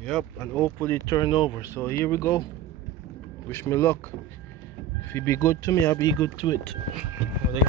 Yep, and hopefully turn over. So here we go. Wish me luck. If you be good to me, I'll be good to it. Well,